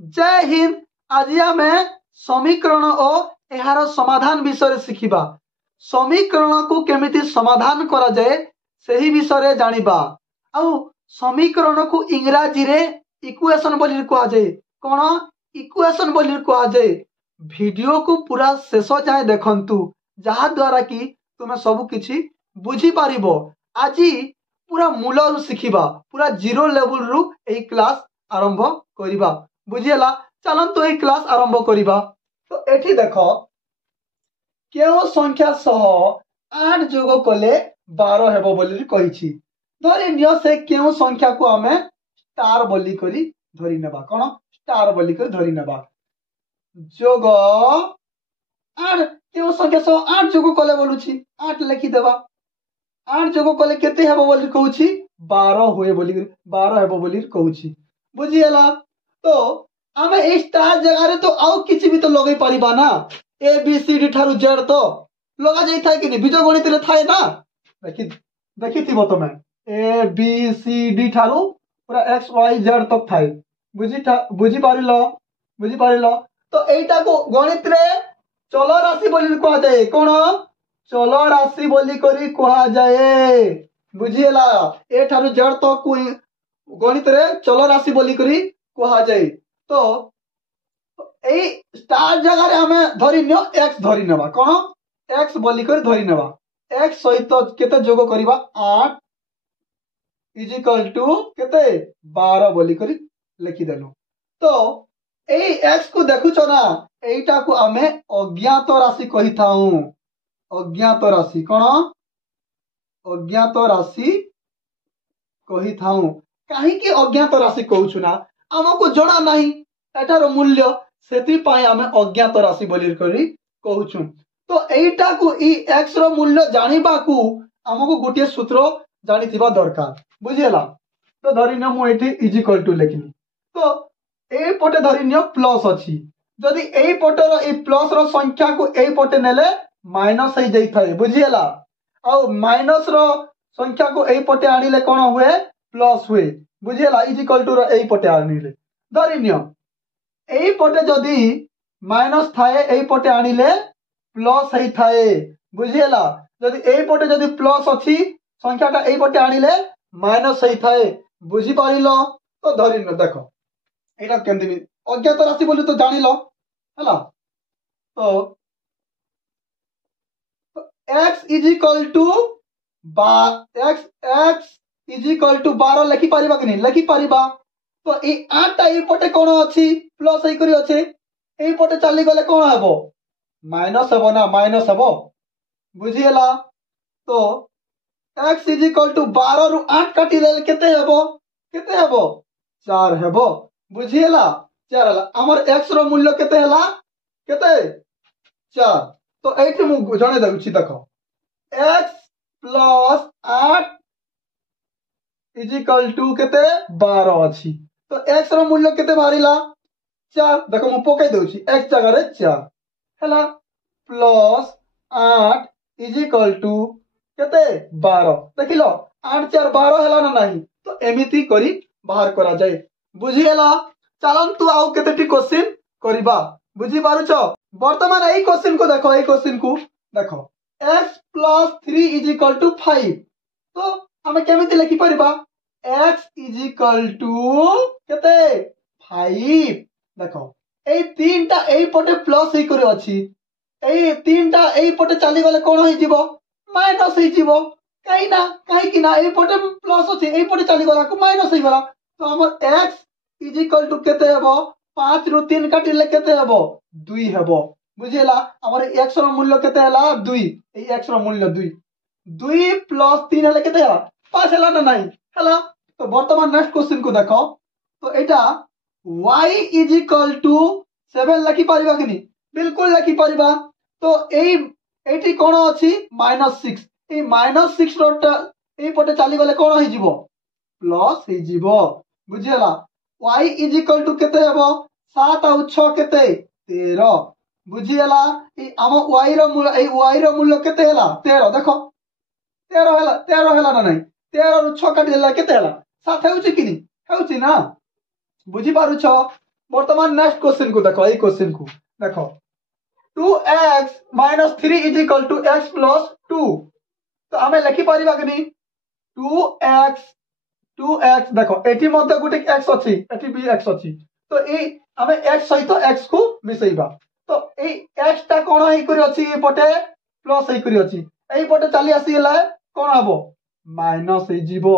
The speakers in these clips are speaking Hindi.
जय हिंद। आज आम समीकरण और यार समाधान विषय शिखिबा। समीकरण को केमिति समाधान करा जाए सही विषय जानिबा। आउ समीकरण को इंग्राजी रे इक्वेशन बोली कहा जाए। कौन इक्वेशन बोली कहा जाए। वीडियो को पूरा शेष जाए देखंतु जहा द्वारा कि तुम सब किछि बुझी पारिबो। आज पूरा मूल शिखिबा पूरा जीरो लेवल रु एई क्लास आरंभ करिबा। बुझीला चलंतु एई क्लास आरंभ करिबा। तो एठी देखो केउ संख्या सह 8 जोग कले 12 हेबो बोली कहिछि। धरि नियो से केउ संख्या को हमें स्टार बोली करी धरि नेबा। कोन स्टार बोली करी धरि नेबा। जोग 8 केउ संख्या सह 8 जोग कले बोलुछि 8 लिखि देबा। 8 जोग कले केते हेबो बोली कहउछि 12 होए बोली 12 हेबो बोली कहउछि। बुझिएला। तो आमे ए स्टार जगह रे तो आउ किछि भी तो लगै परिबा ना। ए बी सी डी ठारू जेड तो लगा जाई थाए कि नि बीज गणित रे थाए ना। देखिथिबो तमे ए बी सी डी ठारू पूरा एक्स वाई जेड तक थाए। बुझी पारिलो। तो एटा को गणित रे चल राशि बोली कहा जाए। कोन चल राशि बोली करी कहा जाए। बुझिएला। ए ठारू जेड तक को गणित रे चल राशि बोली करी कहा जाए। तो ए स्टार जगह रे हमें धरि नियो x धरि नेबा। कोन x बोली कर धरि नेबा। x सहित केते जोग करिबा 8 इज इक्वल टू केते 12 बोली करी लिखि देलु। तो ए x को देखुछो ना एटा को हमें अज्ञात राशि कहि थाउ। अज्ञात राशि कोन अज्ञात राशि कहि थाउ। काहे कि अज्ञात राशि कहउछु ना हमको जणा नाही एटार मूल्य सेति पाए हमें अज्ञात राशि बोली करी कहउछु। तो एटा को ई x रो मूल्य जानिबा को हमको गोटे सूत्र जानिथिबा दरकार। बुझिएला। तो धरि न मु एठी इज इक्वल टू लिखिनी। तो ए पटे धरि न प्लस अछि। जदि ए पटर ए प्लस रो संख्या को ए पटे नेले माइनस हो जाई थाए। बुझिएला। आ माइनस रो संख्या को ए पटे आनिले कोन हुए प्लस हुए। बुझिएला। इज इक्वल टू रो ए पटे आनिले धरि नियो एई पटे जदि माइनस थाए एई पटे आनिले प्लस हेई थाए। बुझिएला। जदि एई पटे जदि प्लस अछि संख्याटा एई पटे आनिले माइनस हेई थाए। बुझी पारिलो। तो धरि न देखो एटा केंति अज्ञात राशि बोली तो जानिलो हला। तो x is equal to x is equal to 12 लिखि पारिबा कि नहीं लिखि पारिबा। तो ए 8 टा ए पटे कोन अछि प्लस हे करी अछि ए पटे चली गले कोन हेबो माइनस हेबो ना माइनस हेबो। बुझिएला। तो x इज इक्वल टू 12 रु 8 काटी ले केते हेबो 4 हेबो। बुझिएला। 4 हला हमर x रो मूल्य केते हला केते 4। तो एठी मु जणे दउछि देखो x plus 8 is equal to केते 12 अछि। तो x रो मूल्य केते बाहरिला 4। देखो मु पकाई दउछि x जगह रे 4 हला प्लस 8 इज इक्वल टू केते 12। देखिलो 8 4 12 हला ना नाही। तो एमिति करी बाहर करा जाए। बुझिएला। चलंतु आउ केतेटी क्वेश्चन करिबा। बुझी पारुछो। वर्तमान एई क्वेश्चन को देखो देखो x plus 3 is equal to 5। तो हमें केमिति लिखि परिबा x इज इक्वल टू केते 5। देखो ए तीनटा ए पटे प्लस हे करे अछि ए तीनटा ए पटे चली गले कोन होई जिवो माइनस होई जिवो। काहे कि ना ए पटे प्लस अछि ए पटे चली गला को माइनस होई गला। तो हमर x इज इक्वल टू केते हेबो 5 रु 3 काटिले केते हेबो 2 हेबो। बुझिएला। हमर x रो मूल्य केते हला 2 ए x रो मूल्य 2 प्लस 3 हले केते हला 5 हला ना नाही हला। तो वर्तमान नेक्स्ट क्वेश्चन को देखो। तो एटा y इज इक्वल टू 7 लिखि परिबा कि नहीं बिल्कुल लिखि परिबा। तो एठी कोन अछि -6 ए -6 रोटा ए पटे चली गले कोन होई जिवो प्लस होई जिवो। बुझिएला। y इज इक्वल टू केते हेबो 7 और 6 केते 13। बुझिएला। ए हम y रो मूल्य केते हला 13। देखो 13 हला ना नहीं 13 रु 6 काटी देला केते हला 7 हेउची कि नहीं हेउची ना। बुझी पारुछ। बर्तमान नेक्स्ट क्वेश्चन को देखो ये क्वेश्चन को देखो 2x - 3 = x + 2 तो आमे लिखि परिबा कि नहीं 2x देखो एठी मध्ये गुटे x अछि एठी भी x अछि तो ए आमे x सहित x को मिसैबा तो ए x ता कोन हेइ करी अछि ए पटे प्लस हेइ करी अछि एई पटे चली आसीला कोन हबो माइनस हेइ जीवो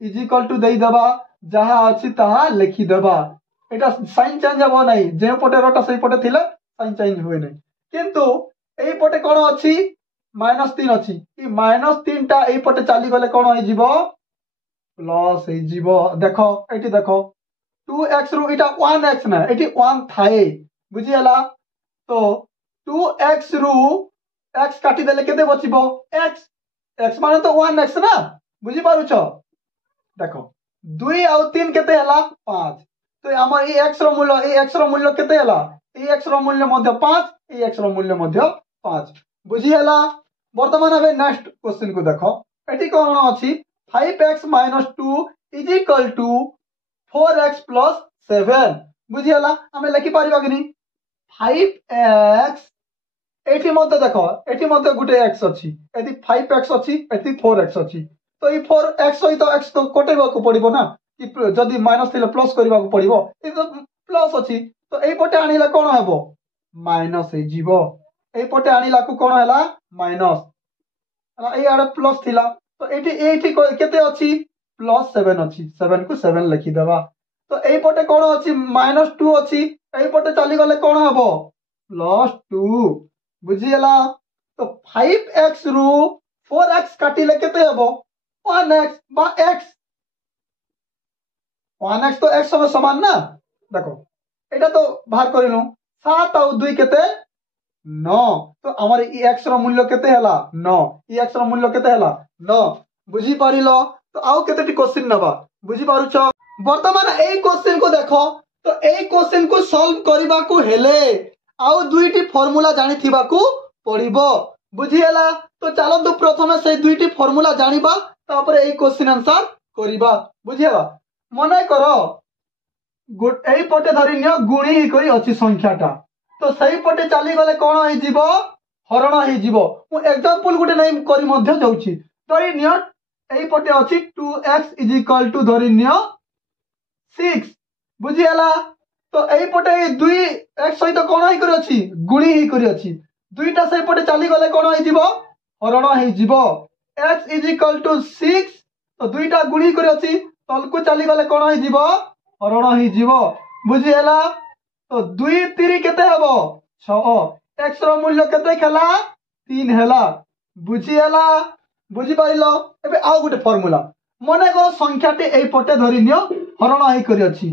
= देई देबा जहा अछि तहा लिखि देबा एटा साइन चेंज हबो नै जे पटे रोटा सही पटे थिले साइन चेंज होय नै किंतु एई पटे कोन अछि -3 अछि ई -3 ता एई पटे चली गले कोन हेइ जीवो प्लस हेइ जीवो देखो एठी देखो 2x रु इटा 1x ना एठी 1 थाए बुझी हला तो 2x रु x काटी देले केते बचिबो x x माने तो 1x ना बुझी पारुछ देखो 2 और 3 केते हला 5 तो हमर ई x रो मूल्य केते हला ई x रो मूल्य मध्य 5 ई x रो मूल्य मध्य 5 बुझी हला वर्तमान हबे नेक्स्ट क्वेश्चन को देखो एठी कोन अछि 5x - 2 = 4x + 7 बुझी हला हमें लिखि परिबा कि नहीं 5x एठी मते देखो एठी मते गुटे x अछि एठी 5x अछि एठी 4x अछि तो ई 4x सहित x तो कोटेबा को पड़िबो ना कि जदी माइनस थिले प्लस करबा को पड़िबो ई तो प्लस अछि तो एई पटे आनिला कोन हेबो माइनस हे जीवो एई पटे आनिला को कोन हला माइनस हला एई आडे प्लस थिला तो एठी केते अछि +7 अछि 7 को 7 लिखि देबा तो एई पटे कोन अछि -2 अछि एई पटे चली गले कोन हबो +2 बुझी हला तो 5x रु 4x काटिले केते हबो 1x बा x 1x तो x संगे समान ना देखो एटा तो बाहर करिनु 7 और 2 केते 9 तो हमर ई x रो मूल्य केते हला 9 ई x रो मूल्य केते हला 9 बुझी पारिलो तो आउ केतेटी क्वेश्चन नबा बुझी पारुछ वर्तमान एई क्वेश्चन को देखो तो एई क्वेश्चन को सॉल्व करिबा को हेले आउ दुईटी फार्मूला जानि थिबा को पड़िबो बुझी हला तो चलो तो प्रथमे से दुईटी फार्मूला जानिबा तापर एई क्वेश्चन आंसर करिबा बुझी हला मने करो एई पटे धरि नियो गुणी ही करी अछि संख्याटा तो सही पटे चली गले कोन होई जीवो हरण होई जीवो मु एग्जांपल गुटे नै करी मध्ये जाउची धरि नियो एई पटे अछि 2x = धरि नियो 6 बुझी हला तो एई पटे 2x सहित कोन होई करी अछि गुणी ही करी अछि दुईटा सही पटे चली गले कोन होई जीवो हरण होई जीवो x = 6 तो दुईटा गुणी करी अछि तलको चली गले कोन होई जीवो हरण होई जीवो बुझी हला तो 2 3 केते हबो 6 x रो मूल्य केते खेला 3 हेला बुझी हला बुझी पाइलो एबे आउ गुटे फार्मूला मने को संख्याटी एई पटे धरि नियो हरण होई करी अछि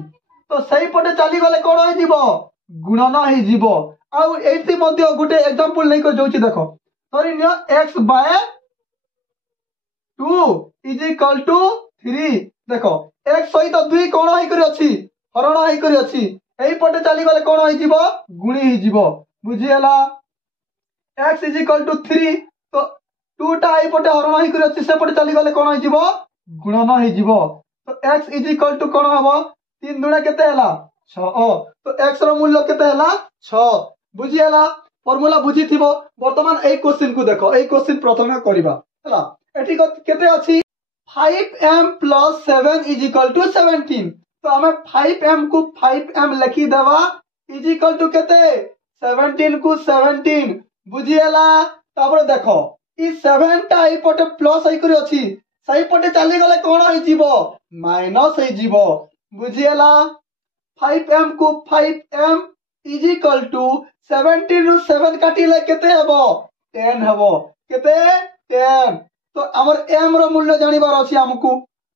तो सही पटे चली गले कोन होई जीवो गुणन होई जीवो आउ एठी मध्ये गुटे एग्जांपल नै कर जाउची देखो धरि नियो x / 2 = 3 देखो x सहित 2 कोन होई करी अछि हरण होई करी अछि एई पटे चली गले कोन होई जीवो गुणी ही जीवो बुझी हला x = 3 तो 2 टा एई पटे हरण होई करी अछि से पटे चली गले कोन होई जीवो गुणन होई जीवो तो x = कोन हबो 3 दुणे केते हला 6 तो x रो मूल्य केते हला 6 बुझी हला फार्मूला बुझी थिबो वर्तमान एई क्वेश्चन को देखो एई क्वेश्चन प्रथमे करिबा हला एठी केते अछि 5m + 7 = 17 तो हमें 5m को 5m लिखि देबा = केते 17 को 17 बुझी हला तापर देखो ई 7 टा ई पटे प्लस आई करी अछि सही पटे चली गले कोन होई जीवो माइनस होई जीवो बुझी हला 5m को 5m = 17 रु 7 काटिले केते हबो 10 हबो केते 10 तो हमर m रो मूल्य जानिबार अछि हमकु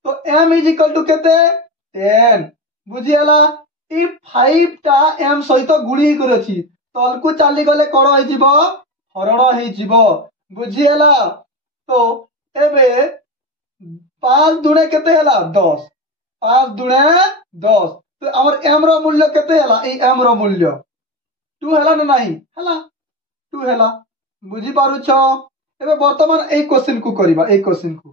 तो m = केते 10 बुझी हला ई 5 टा m सहित गुणी करी अछि तलकु चली गले कोन होई जीवो हरण होई जीवो बुझी हला तो एबे 5 दुणे केते हला 10 5 दुणे 10 तो हमर m रो मूल्य केते हला ई m रो मूल्य 2 हला न नाही हला 2 हला बुझी पारु छ एबे वर्तमान ए क्वेश्चन को करिबा ए क्वेश्चन को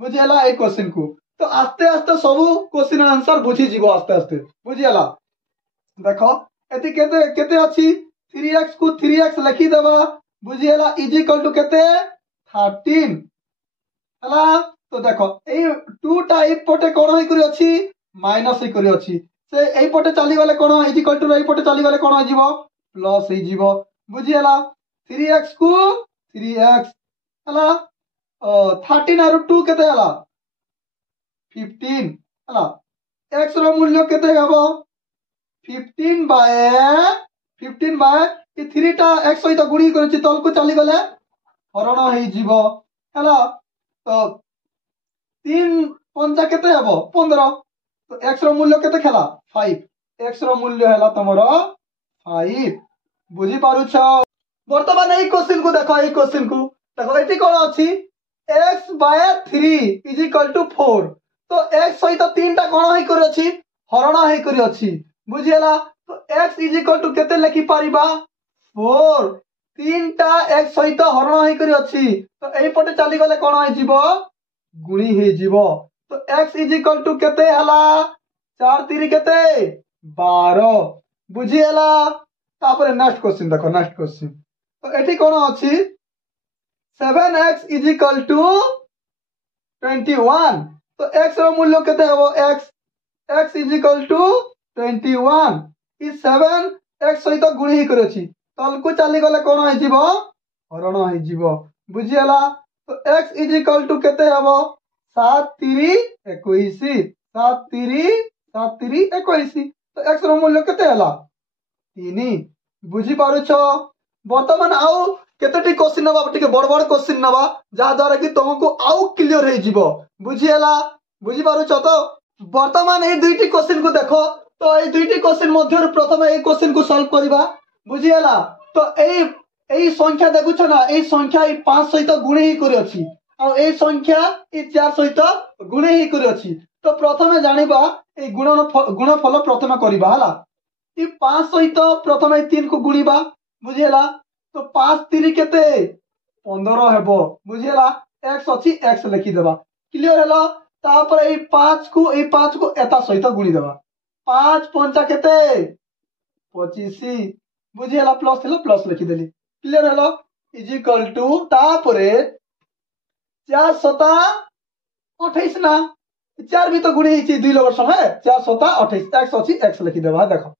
बुझी हला ए क्वेश्चन को तो आस्ते आस्ते सब क्वेश्चन आंसर बुझी जीवो आस्ते आस्ते बुझी हला देख एति केते केते अछि 3x को 3x लिखि देबा बुझिएला इज इक्वल टू केते 13 हला। तो देख ए 2 टा ए पटे कोन होई करी अछि माइनस होई करी अछि से ए पटे चली गले कोन इज इक्वल टू ए पटे चली गले कोन हो जिवो प्लस होई जिवो बुझिएला 3x को 3x हला 13 आरो 2 केते हला 15 हला x रो मूल्य केते हबो 15 बाय ई 3 टा x सहित गुणी करछि तल को चली गले हरण होई जिवो हला। तो 3 पंजा केते हबो 15 तो x रो मूल्य केते खेला 5 x रो मूल्य हला तमरो 5 बुझी पारु छ। वर्तमान ए क्वेश्चन को देखो एटी कोन अछि x by 3 is equal to 4 तो x सहित 3 टा कोन होई करी अछि हरण होई करी अछि बुझिएला। तो x इज इक्वल टू केते लिखि पारिबा 4 3 टा x सहित हरण होई करी अछि तो एई पटे चली गले कोन होई जिवो गुणी हे जिवो। तो x इज इक्वल टू केते हला 4 3 केते 12 बुझिएला। तापर नेक्स्ट क्वेश्चन देखो नेक्स्ट क्वेश्चन तो एटी कोन अछि 7x इज इक्वल टू 21 तो x रो मूल्य केते हबो x इज इक्वल टू 21 ई 7x सहित गुणी ही करै छी तल को चली गले कोन होई जिवो हरण होई जिवो बुझिएला। तो x इज इक्वल टू केते हबो 7 3 21 7 3 21 तो x रो मूल्य केते हला 3 बुझी पारु छ। वर्तमान आउ केतेटी क्वेश्चन नबा टिके बड़ बड़ क्वेश्चन नबा जा द्वारा कि तुमको आउ क्लियर हे जिवो बुझिएला बुझी पारु छ। तो वर्तमान ए दुईटी क्वेश्चन को देखो तो ए दुईटी क्वेश्चन मध्य प्रथम ए क्वेश्चन को सॉल्व करबा बुझिएला। तो ए संख्या देखु छ ना ए संख्या ए 5 सहित गुणी ही करी अछि आ ए संख्या ए 4 सहित गुणी ही करी अछि तो प्रथमे जानिबा ए गुणफल प्रथमे करबा हला ई 5 सहित प्रथमे 3 को गुणीबा बुझिएला। तो 5 3 केते 15 हेबो बुझिएला x अछि x लिखि देबा क्लियर हला। तापर ए 5 को एता सहित गुणी देबा 5 5 केते 25 बुझिएला प्लस थिला प्लस लिखि देली क्लियर हला इज इक्वल टू तापर 4 7 28 ना 4 भी तो गुणी हिची 2 लोग संगे 4 7 28 x अछि x लिखि देबा देखो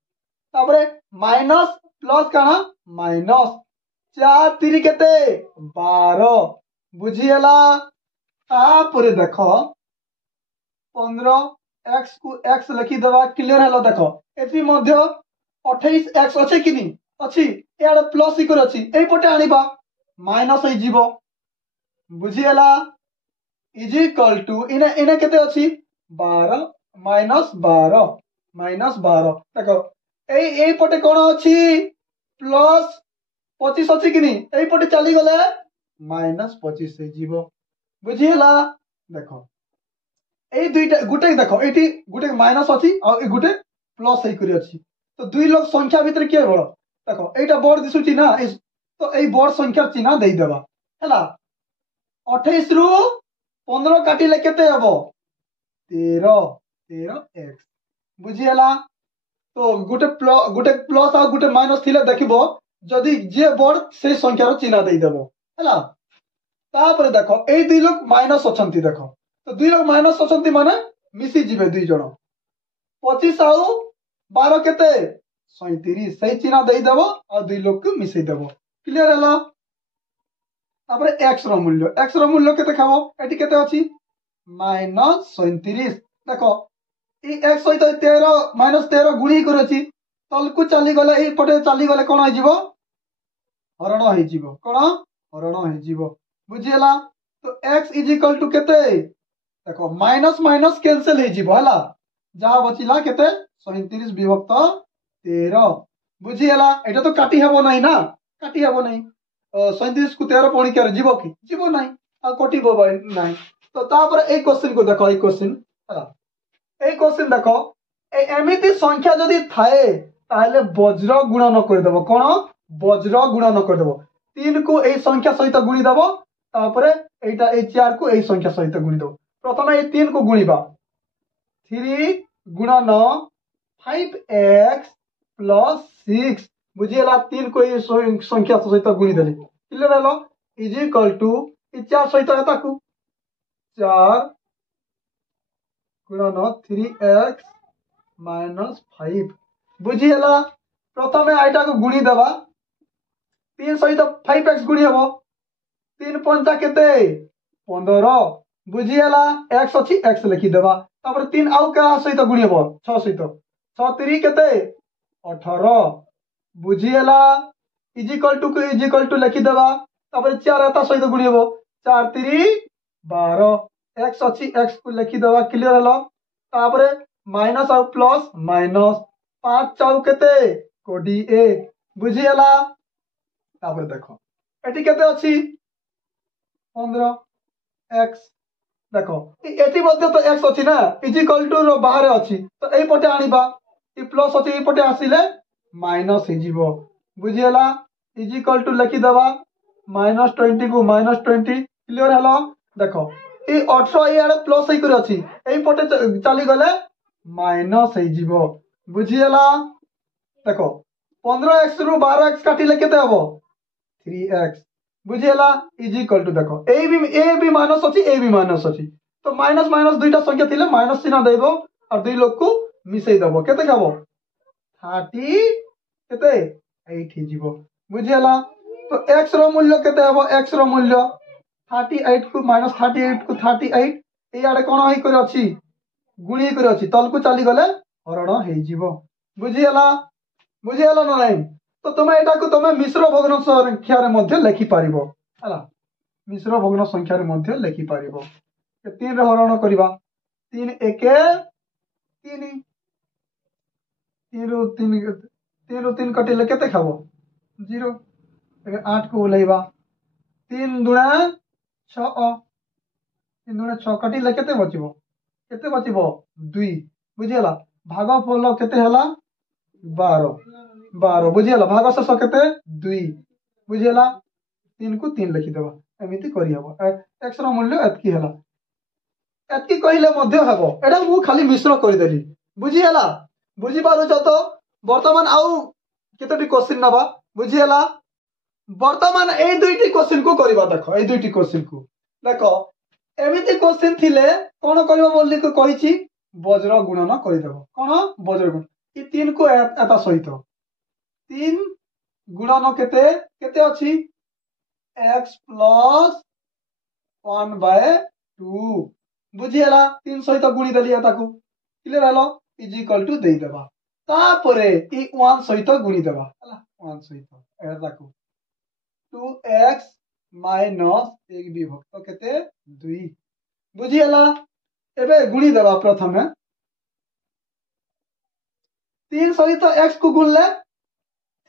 तापर माइनस प्लस काना माइनस 4 3 केते 12 बुझिएला। तापर देखो 15 x को x लिखि देबा क्लियर हला देखो एती मध्य 28 x अछि कि नि अछि एडे प्लस ही कर अछि एई पटे आनिबा माइनस होई जीवो बुझिएला इज इक्वल टू इने केते अछि 12 -12 देखो एई पटे कोन अछि प्लस 25 अछि कि नि एई पटे चली गले -25 होई जीवो बुझिएला। देखो ए दुईटा गुटे देखो एटी गुटे माइनस अछि आ ए गुटे प्लस हे करी अछि तो दुई लोग संख्या भीतर के बड़ देखो एटा बड़ दिसुची ना तो ए बड़ संख्या चिन्ह देई देबा हला 28 रु 15 काटिले केते हबो 13 x बुझिएला। तो गुटे प्लस आ गुटे माइनस थिले देखिबो जदी जे बड़ से संख्या रो चिन्ह देई देबो हला। तापर देखो ए दुई लोग माइनस अछंती देखो तो दुई लोग माइनस अछंती माने मिसी जिवे दुई जण 25 आउ 12 केते 37 सही चिन्ह देई देबो आ दुई लोग को मिसई देबो क्लियर हला। तापर x रो मूल्य केते खाबो एटी केते अछि -37 देखो ई x सहित 13 -13 गुणी कर अछि तल को चली गले ए पटे चली गले कोन होई जीवो हरण होई जीवो कोन हरण होई जीवो बुझिएला। तो x इज इक्वल टू केते देखो माइनस माइनस कैंसिल हे जीवो हला जा बचिला केते 37 विभक्त 13 बुझिएला एटा तो काटी हेबो नहीं ना काटी हेबो नहीं 37 को 13 पणी कर जीवो कि जीवो नहीं आ कटिबो नहीं। तो तापर ए क्वेश्चन को देखो ए क्वेश्चन हला ए क्वेश्चन देखो ए एमिति संख्या जदी थाए ताहले वज्र गुणन कर देबो कोन वज्र गुणन कर देबो 3 को ए संख्या सहित गुणी देबो तापर एटा ए 4 को ए संख्या सहित गुणी देबो प्रथमे ए 3 को गुणीबा 3 गुणन 5x प्लस 6 बुझीगला 3 को ये संख्या सहित गुणी देली clear hello is equal to इ 4 सहित एता को 4 गुणन 3x माइनस 5 बुझीगला प्रथमे आइटा को गुणी देबा 3 सहित 5x गुणी हेबो 3 पंचा केते 15 बुझीगला x अछि x लिखि देबा तापर 3 आउ का सहित गुणी हेबो 6 सहित 6 3 केते 18 बुझीगला इज इक्वल टू लिखि देबा तापर 4 एता सहित गुणी हेबो 4 3 12 x अछि x को लिखि देबा क्लियर हेलो तापर माइनस और प्लस माइनस 5 4 केते 28 बुझीगला तापर देखो एटी केते अछि 15 x देखो एटी मध्ये तो x अछि ना इज इक्वल टू रो बाहर अछि तो एई पटे आनिबा इ प्लस अछि एई पटे आसिले माइनस हे जीवो बुझियला इज इक्वल टू लिखि देबा -20 को -20 क्लियर हेलो देखो इ 18 ए आड़े प्लस हे कर अछि एई पटे चली गले माइनस हे जीवो बुझियला देखो 15x रु 12x काटिले केते हबो 3x बुझियला इज इक्वल टू देखो ए भी माइनस अछि ए भी माइनस अछि तो माइनस माइनस दुईटा संख्या थिले माइनस चिन्ह देबो और दुई लोग को मिसई देबो केते खाबो 30 केते 8 ही जीवो बुझियला तो x रो मूल्य केते हबो x रो मूल्य 38 को माइनस 38 को 38 ए आडे कोन होई कर अछि गुणी कर अछि तल को चली गले हरण हे जीवो बुझियला ना नहीं तो तुम एटा को तुम मिश्र भग्न संख्या रे मध्ये लिखि पारिबो हला मिश्र भग्न संख्या रे मध्ये लिखि पारिबो 3 रे हरण करिबा 3 1 3 3 रो 3 कटिले केते खाबो 0 8 को लेबा 3 दुना 6 3 दुना 6 कटिले केते बचिबो 2 बुझियला भागफल केते हला 12 बुझियला भाग शेष केते 2 बुझियला 3 को 3 लिखि देबा एमिति करि हबो x रो मूल्य एतकी हला एतकी कहिले मध्ये हबो एडा मु खाली मिश्र करि देली बुझियला बुझि पारो छ तो वर्तमान आउ केतोटी क्वेश्चन नबा बुझियला वर्तमान ए दुईटी क्वेश्चन को करबा देखो ए दुईटी क्वेश्चन को देखो एमिति क्वेश्चन थिले कोन करबो बोलली को कहिछि वज्र गुणन करि देबो कोन वज्र गुण इ 3 को एता सहित 3 गुणन केते केते अछि x प्लस 1/2 बुझियला 3 सहित गुणी देली एता को clear hello is equal to देई देबा तापरे इ 1 सहित गुणी देबा हला 1 सहित एता को 2x माइनस 1 विभक्त केते 2 बुझियला एबे गुणी देबा प्रथमे 3 सहित x को गुणले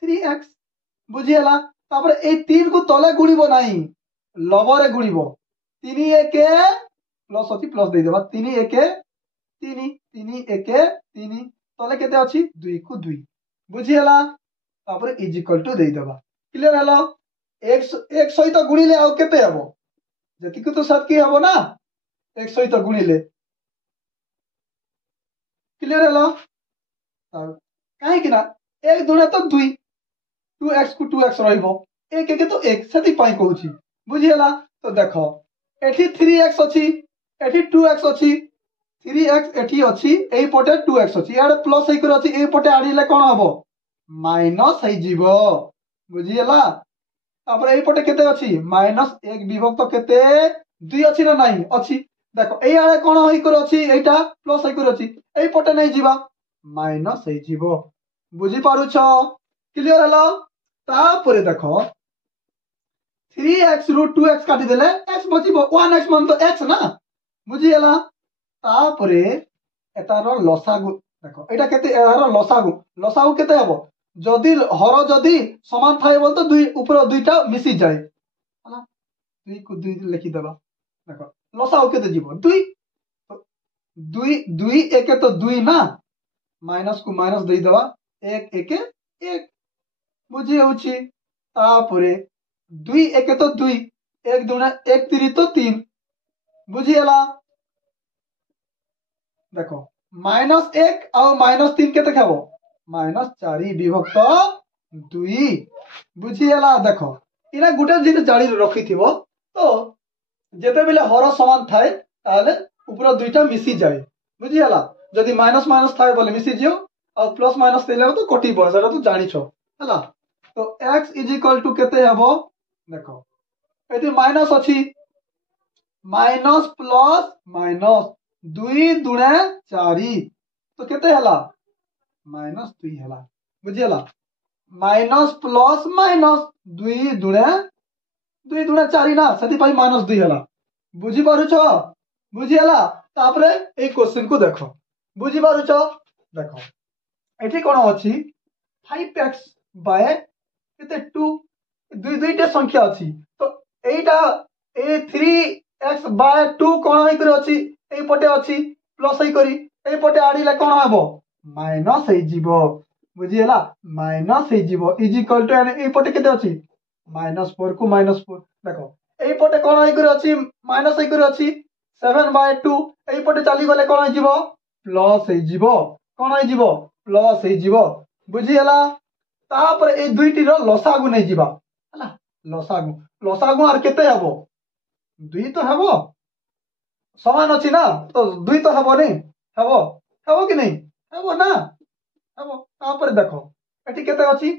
3x बुझियला तापर ए 3 को तले गुणिबो नाही लबरे गुणिबो 3 1 प्लस अछि प्लस दे देबा 3 1 3 3 1 3 तले केते अछि 2 को 2 बुझियला तापर इज इक्वल टू दे देबा क्लियर हलो x सहित गुणिले आ केते हबो जति को तो साथ की हबो ना x सहित गुणिले क्लियर हलो काहे कि ना 1 दुना तो 2 2x को 2x रहइबो 1 1 तो 1 सती पाई कहूची बुझियला तो देखो एठी 3x अछि एठी 2x अछि 3x एठी अछि एई पटे 2x अछि यार प्लस हे कर अछि एई पटे आडिले कोन हबो माइनस हे जीवो बुझियला तापर एई पटे केते अछि -1 विभक्त केते 2 अछि ना नाही अछि देखो एई आडे कोन होई कर अछि एटा प्लस हे कर अछि एई पटे नै जीवा माइनस हे जीवो बुझी पारु छ क्लियर हलो तापर देखो 3x ru 2x काटी देले x बचिबो 1x मान तो x ना बुझियला तापर एतारो लसागु देखो एटा केते एहारो लसागु केते हबो जदी हर जदी समान थाए बोल तो दुई ऊपर दुईटा मिसी जाय हला 2 को 2 लिखि देबा देखो लसागु केते जीवो 2 2 1 तो 2 ना माइनस को माइनस दे देबा 1 1 1 बुझी होची तापरे 2 1 तो 2 1 दुना 1 3 तो 3 बुझियला देखो -1 और -3 केते खाबो माइनस 4 विभक्त 2 बुझीगला देख इना गोटे जिन जाणी रखि तो जेते बेले हर समान थाए ताले ऊपर दुईटा मिसी जाए बुझीगला जदि माइनस माइनस थाए बोले मिसी जियो और प्लस माइनस देले तो कटिबो सेटा तू जानिछ हला तो x इज इक्वल टू केते हेबो देखो एति माइनस अछि माइनस प्लस माइनस 2 दुणे 4 तो केते हला माइनस 2 हला बुझीगला माइनस प्लस माइनस 2 दुणे 4 ना सती पई माइनस 2 हला बुझी पारुछ बुझीगला तापरे ए क्वेश्चन को देखो बुझी पारुछ देखो एठी कोन अछि 5x बाय केते 2 दुईटा संख्या अछि तो एटा ए 3x बाय 2 कोन होई करे अछि ए पटे अछि प्लस होई करी ए पटे आडिले कोन हेबो माइनस होई जीवो बुझीगला माइनस होई जीवो इज इक्वल टू ए पटे केते अछि -4 को -4 देखो ए पटे कोन होई करे अछि माइनस होई करे अछि 7/2 ए पटे चली गले कोन होई जीवो प्लस होई जीवो कोन होई जीवो प्लस होई जीवो बुझीगला तापर ए दुईटी रो लसागु नै जीवा हला लसागु आर केते हेबो 2 तो हेबो समान अछि ना तो 2 तो हेबो नै हेबो कि नै हेबो ना हेबो तापर देखो एठी केते अछि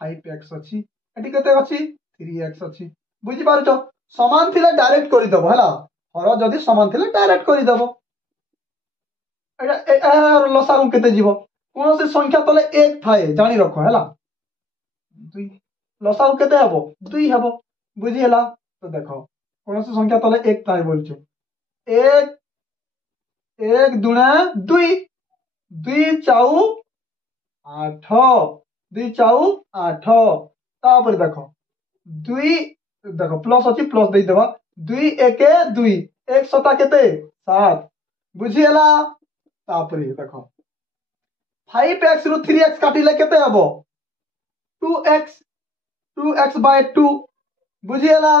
5x अछि एठी केते अछि 3x अछि बुझी पारुछ समान थिले डायरेक्ट करि दबो हला हर जदी समान थिले डायरेक्ट करि दबो एटा लसागु केते जीवो कौन से संख्या तले 1 थाए जानी रखो हला 2 लसागु केते हेबो 2 हेबो बुझी हला तो देखो कौन से संख्या तले 1 थाए बोलछे 1 1 दुणे 2 2 चाउ 8 2 चाउ 8 तापर देखो 2 देखो प्लस अछि प्लस दे देबा 2 1 2 1 सता केते 7 बुझी हला तापर देखो 5x रु 3x काटिले केते हबो 2x बाय 2 बुझीगला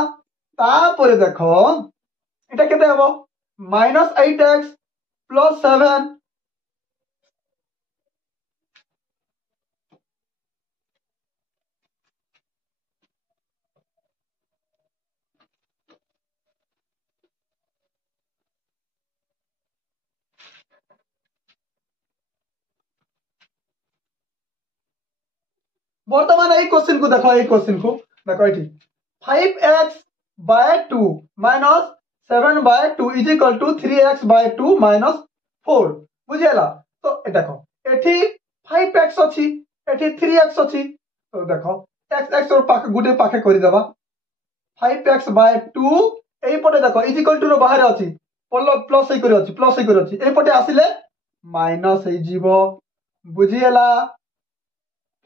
तापर देखो एटा केते हबो -8x प्लस 7 वर्तमान ए क्वेश्चन को देखो एठी 5x by 2 minus 7/2 is equal to 3x by 2 minus 4 बुझियला तो देखो एठी 5x अछि एठी 3x अछि तो देखो x और पाखे गुटे पाखे करि देबा 5x बाय 2 एई पटे देखो इज इक्वल टू रो बाहर अछि प्लस होई करि अछि एई पटे आसिले माइनस होई जीवो बुझियला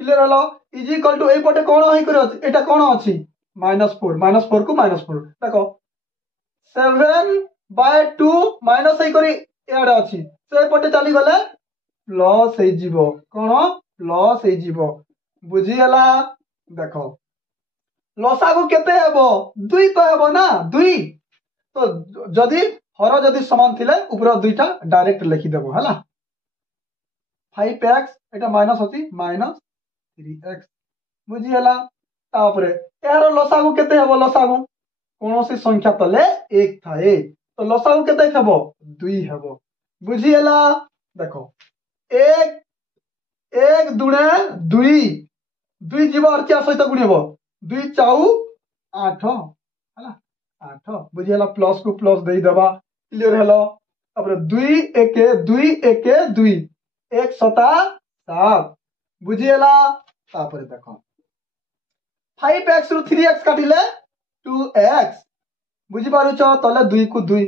clear hello is equal to ए पटे कोन होई करे एटा कोन अछि -4 को -4 देखो 7/2 माइनस होई करी एडा अछि से पटे चली गले प्लस होई जीवो कोन प्लस होई जीवो बुझी हला देखो लसागु केते हेबो 2 तो हेबो ना 2 तो जदी हर जदी समान थिले ऊपर दुईटा डायरेक्ट लिखि देबो हला 5x एटा माइनस अछि माइनस 3x बुझी हला तापरे यार लसागु केते हेबो लसागु कोनोसी संख्या तले 1 थाए तो लसागु केते हेबो 2 हेबो बुझी हला देखो 1 दुणे 2 2 जीव और क्या सहित गुणिबो 2 चाउ 8 हला 8 बुझी हला प्लस को प्लस देई देबा क्लियर हेलो तापरे 2 1 2 1 2 1 सता 7 बुझी हला तापरे देखो 5x रु 3x काटिले 2x बुझी पारुछ तले 2 को 2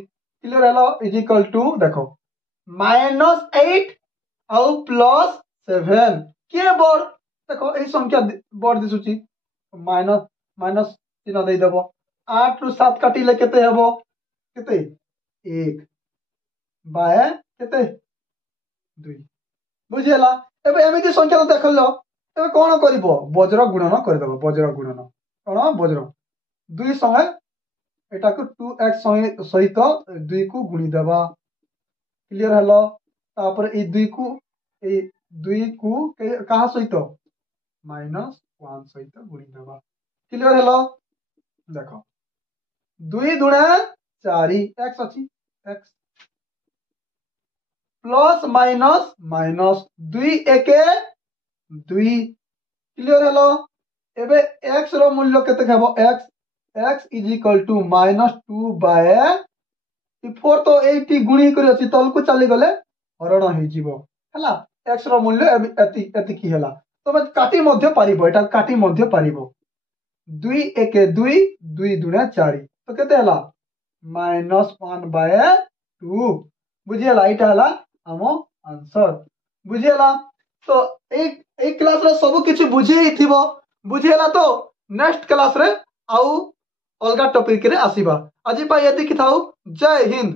clear hello is equal to देखो -8 आउ प्लस 7 के बोर्ड देखो ए संख्या बोर्ड दिसुची माइनस चिन्ह देई देबो 8 रु 7 काटिले केते हेबो केते 1 बाय केते 2 बुझियला एबे एमिति संख्या तो देखलो एबे कोन करिवो वज्र गुणन कर देबो वज्र गुणन कोन वज्र 2 समय एटा को 2x सहित 2 को गुणी देबा क्लियर हलो तापर ए 2 को ए दुई को कहा सहित -1 सहित गुणी देवा क्लियर हेलो देख 2 दुणे 4 एक्स अच्छी एक्स प्लस माइनस माइनस 2 एके 2 क्लियर हेलो एबे एक्स रो मूल्य केते हेबो x x is equal to -2 by 4 तो 80 गुणी करी अछि तल को चली गले हरण हे जीवो हला एक्स रो मूल्य एति एति की हला तमे काटी मध्य पारिबो एटा काटी मध्य पारिबो 2 एके 2 2 दुणे 4 तो केते हला -1 बाय 2 बुझियला इटा हला हमो आंसर बुझियला तो एक क्लास रे सब किछि बुझी हिथिबो बुझियला तो नेक्स्ट क्लास रे आउ अलगा टॉपिक रे आसीबा आजि पा एति कि थाउ जय हिंद।